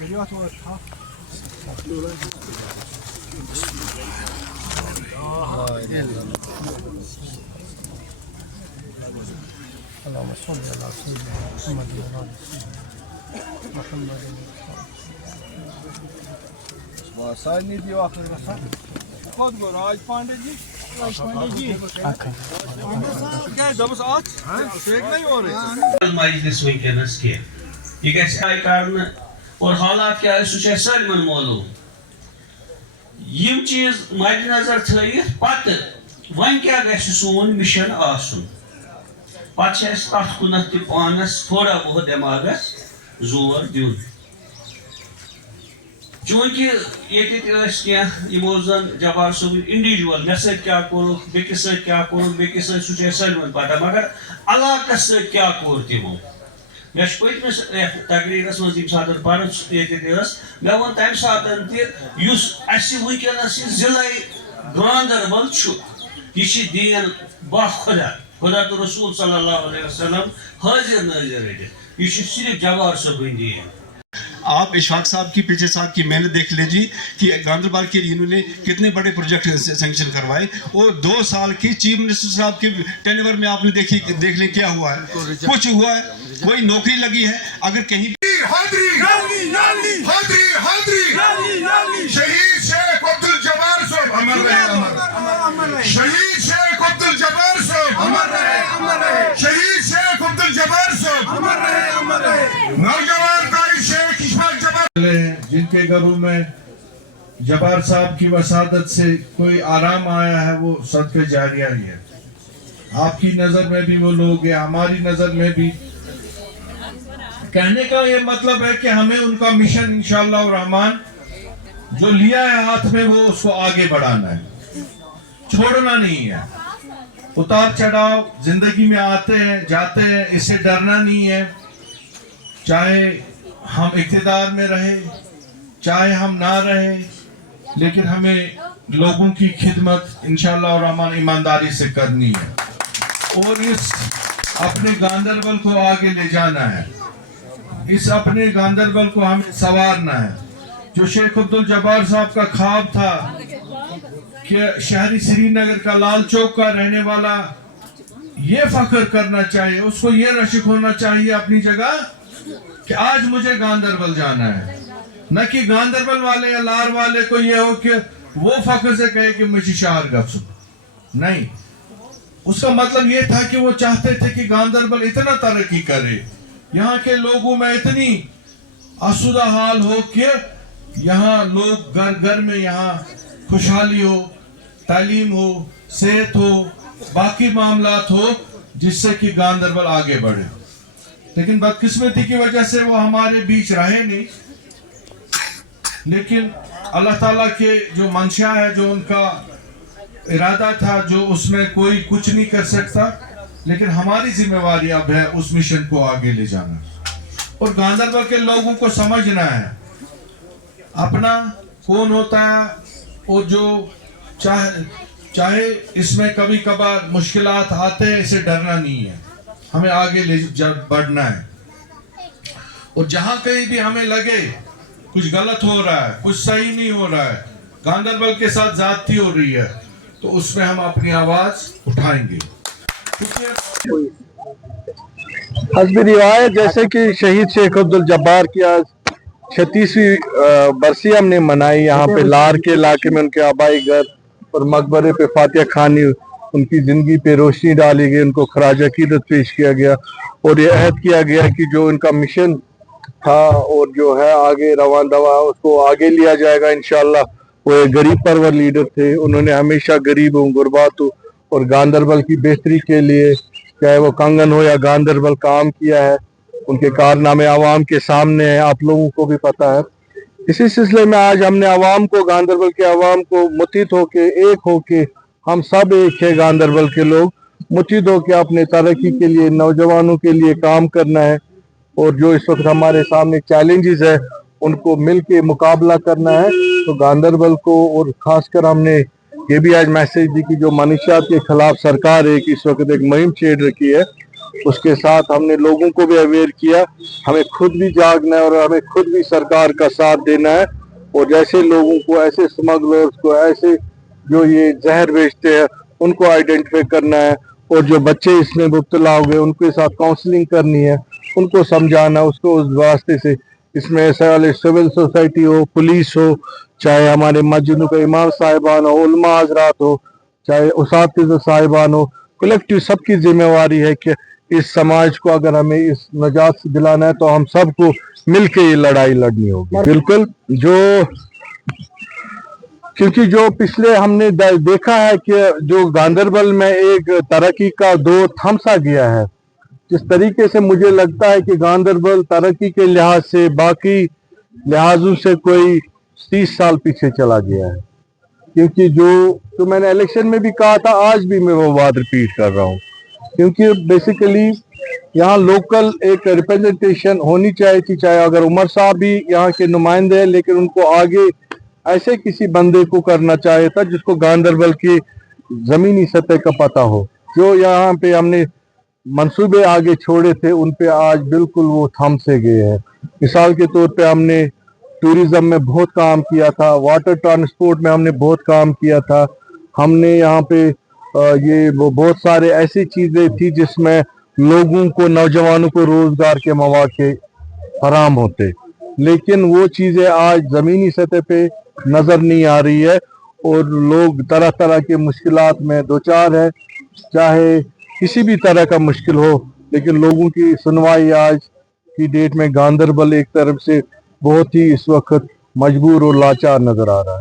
اللهم صل على سيدنا محمد وعلى محمد. سانی دیو آخر رسا خود گو راج پانڈے جی کیا دمس آت سیک نہیں ہو رہے مجلس ونکس کی یہ گھس کرنا اور حالات کیا سہ سالمن معلوم یم چیز مد نظر تھیت پتہ ون کیا گھس سون مشن آسن پتہ تر کنتھ تہ پانس تھوڑا بہت دماغس زور دیون چونکہ یہ تمو زن جبار صبح انڈیویجول مے سۭتۍ کیا کورُکھ بیٚکِس سۭتۍ کیا کورُکھ بیٚکِس سۭتۍ سُہ چھُ اَسہِ سٲلمن پتہ مگر علاقس سۭتۍ کیا کوٚر تِمو مے چھُ پٔتمِس تقریٖرس منٛز ییٚمہِ ساتہٕ پرُس ییٚتہِ ٲس مےٚ ووٚن تمہِ ساتہٕ تہِ یُس اَسہِ وٕنکیٚنس یہِ ضلعے گاندربل چھُ یہِ چھِ دیٖن با خۄدا خۄدا تہٕ رسوٗل صلی اللہ علیہ وسلم حٲضِر نٲظِر رٔٹِتھ یہِ چھُ صرف جبار صٲبٕنۍ دیٖن. آپ اشفاق صاحب کی پیچھے صاحب کی محنت دیکھ لیجیے کہ گاندربل کے لیے انہوں نے کتنے بڑے پروجیکٹ سینکشن کروائے اور 2 سال کی چیف منسٹر صاحب کے ٹینور میں آپ نے دیکھ لیں کیا ہوا ہے کچھ ہوا ہے کوئی نوکری لگی ہے اگر کہیں شہید شیخ عبدالجبار صاحب امر رہے شہید شیخ عبدالجبار صاحب امر رہے شہید شیخ عبدالجبار صاحب امر رہے نوجوان قائد شیخ اشفاق جبار جن کے گھروں میں جبار صاحب کی وسادت سے کوئی آرام آیا ہے وہ صدقہ جاریہ ہی ہے. آپ کی نظر میں بھی وہ لوگ ہیں ہماری نظر میں بھی. کہنے کا یہ مطلب ہے کہ ہمیں ان کا مشن انشاءاللہ الرحمن جو لیا ہے ہاتھ میں وہ اس کو آگے بڑھانا ہے چھوڑنا نہیں ہے. اتار چڑھاؤ زندگی میں آتے ہیں جاتے ہیں اس سے ڈرنا نہیں ہے چاہے ہم اقتدار میں رہے چاہے ہم نہ رہے لیکن ہمیں لوگوں کی خدمت انشاءاللہ الرحمن ایمانداری سے کرنی ہے اور اس اپنے گاندربل کو آگے لے جانا ہے. اس اپنے گاندربل کو ہمیں سنوارنا ہے. جو شیخ عبدالجبار صاحب کا خواب تھا کہ شہری سری نگر کا لال چوک کا رہنے والا یہ فخر کرنا چاہیے اس کو یہ رشک ہونا چاہیے اپنی جگہ کہ آج مجھے گاندربل جانا ہے نہ کہ گاندربل والے یا لار والے کو یہ ہو کہ وہ فخر سے کہے کہ مجھے شہر گفسو نہیں. اس کا مطلب یہ تھا کہ وہ چاہتے تھے کہ گاندربل اتنا ترقی کرے یہاں کے لوگوں میں اتنی آسودہ حال ہو کہ یہاں لوگ گھر میں یہاں خوشحالی ہو تعلیم ہو صحت ہو باقی معاملات ہو جس سے کہ گاندربل آگے بڑھے. لیکن بدقسمتی کی وجہ سے وہ ہمارے بیچ رہے نہیں لیکن اللہ تعالیٰ کے جو منشا ہے جو ان کا ارادہ تھا جو اس میں کوئی کچھ نہیں کر سکتا لیکن ہماری ذمہ داری اب ہے اس مشن کو آگے لے جانا اور گاندربل کے لوگوں کو سمجھنا ہے اپنا کون ہوتا ہے اور جو چاہے اس میں کبھی کبھار مشکلات آتے ہیں اسے ڈرنا نہیں ہے ہمیں آگے لے بڑھنا ہے اور جہاں کہیں بھی ہمیں لگے کچھ غلط ہو رہا ہے کچھ صحیح نہیں ہو رہا ہے گاندربل کے ساتھ زیادتی ہو رہی ہے تو اس میں ہم اپنی آواز اٹھائیں گے. حسب روایت جیسے کہ شہید شیخ عبدالجبار کی آج 36ویں برسی ہم نے منائی یہاں پہ لار کے علاقے میں ان کے آبائی گھر اور مقبرے پہ فاتحہ خوانی ان کی زندگی پہ روشنی ڈالی گئی ان کو خراج عقیدت پیش کیا گیا اور یہ عہد کیا گیا کہ جو ان کا مشن تھا اور جو ہے آگے رواں دوا اس کو آگے لیا جائے گا انشاءاللہ. وہ ایک غریب پرور لیڈر تھے انہوں نے ہمیشہ غریبوں غرباتوں اور گاندربل کی بہتری کے لیے چاہے وہ کنگن ہو یا گاندربل کام کیا ہے. ان کے کارنامے عوام کے سامنے ہیں آپ لوگوں کو بھی پتہ ہے. اسی سلسلے میں آج ہم نے عوام کو گاندربل کے عوام کو متحد ہو کے ایک ہو کے ہم سب ایک ہے گاندربل کے لوگ متحد ہو کے اپنے ترقی کے لیے نوجوانوں کے لیے کام کرنا ہے اور جو اس وقت ہمارے سامنے چیلنجز ہے ان کو مل کے مقابلہ کرنا ہے. تو گاندربل کو اور خاص کر ہم نے یہ بھی آج میسیج دی کہ جو منشیات کے خلاف سرکار ایک اس وقت ایک مہم چھیڑ رکھی ہے اس کے ساتھ ہم نے لوگوں کو بھی اویئر کیا. ہمیں خود بھی جاگنا ہے اور ہمیں خود بھی سرکار کا ساتھ دینا ہے, اور جیسے لوگوں کو, ایسے اسمگلرز کو, ایسے جو یہ زہر بیچتے ہیں ان کو آئیڈینٹیفائی کرنا ہے, اور جو بچے اس میں مبتلا ہو گئے ان کے ساتھ کاؤنسلنگ کرنی ہے, ان کو سمجھانا, اس کو اس واسطے سے اس میں ایسے والے سول سوسائٹی ہو, پولیس ہو, چاہے ہمارے مسجدوں کے امام صاحبان ہو, علماء حضرات ہو, چاہے اساتذہ صاحبان ہو, کلیکٹیو سب کی ذمہ واری ہے کہ اس سماج کو اگر ہمیں اس نجات سے دلانا ہے تو ہم سب کو مل کے یہ لڑائی لڑنی ہوگی. بالکل, کیونکہ جو پچھلے ہم نے دیکھا ہے کہ جو گاندربل میں ایک ترقی کا دور تھم سا گیا ہے, جس طریقے سے مجھے لگتا ہے کہ گاندربل ترقی کے لحاظ سے باقی لحاظوں سے کوئی 30 سال پیچھے چلا گیا ہے. کیونکہ جو میں نے الیکشن میں بھی کہا تھا, آج بھی میں وہ بات ریپیٹ کر رہا ہوں, کیونکہ بیسیکلی یہاں لوکل ایک ریپرزنٹیشن ہونی چاہیے تھی, چاہے اگر عمر صاحب بھی یہاں کے نمائندے ہیں, لیکن ان کو آگے ایسے کسی بندے کو کرنا چاہیے تھا جس کو گاندربل کی زمینی سطح کا پتہ ہو. جو یہاں پہ ہم نے منصوبے آگے چھوڑے تھے ان پہ آج بالکل وہ تھم سے گئے ہیں. مثال کے طور پہ ہم نے ٹوریزم میں بہت کام کیا تھا, واٹر ٹرانسپورٹ میں ہم نے بہت کام کیا تھا, ہم نے یہاں پہ یہ بہت سارے ایسی چیزیں تھی جس میں لوگوں کو, نوجوانوں کو روزگار کے مواقع فراہم ہوتے, لیکن وہ چیزیں آج زمینی سطح پہ نظر نہیں آ رہی ہے, اور لوگ طرح طرح کے مشکلات میں دوچار ہے, چاہے کسی بھی طرح کا مشکل ہو, لیکن لوگوں کی سنوائی آج کی ڈیٹ میں گاندربل ایک طرف سے بہت ہی اس وقت مجبور اور لاچار نظر آ رہا ہے.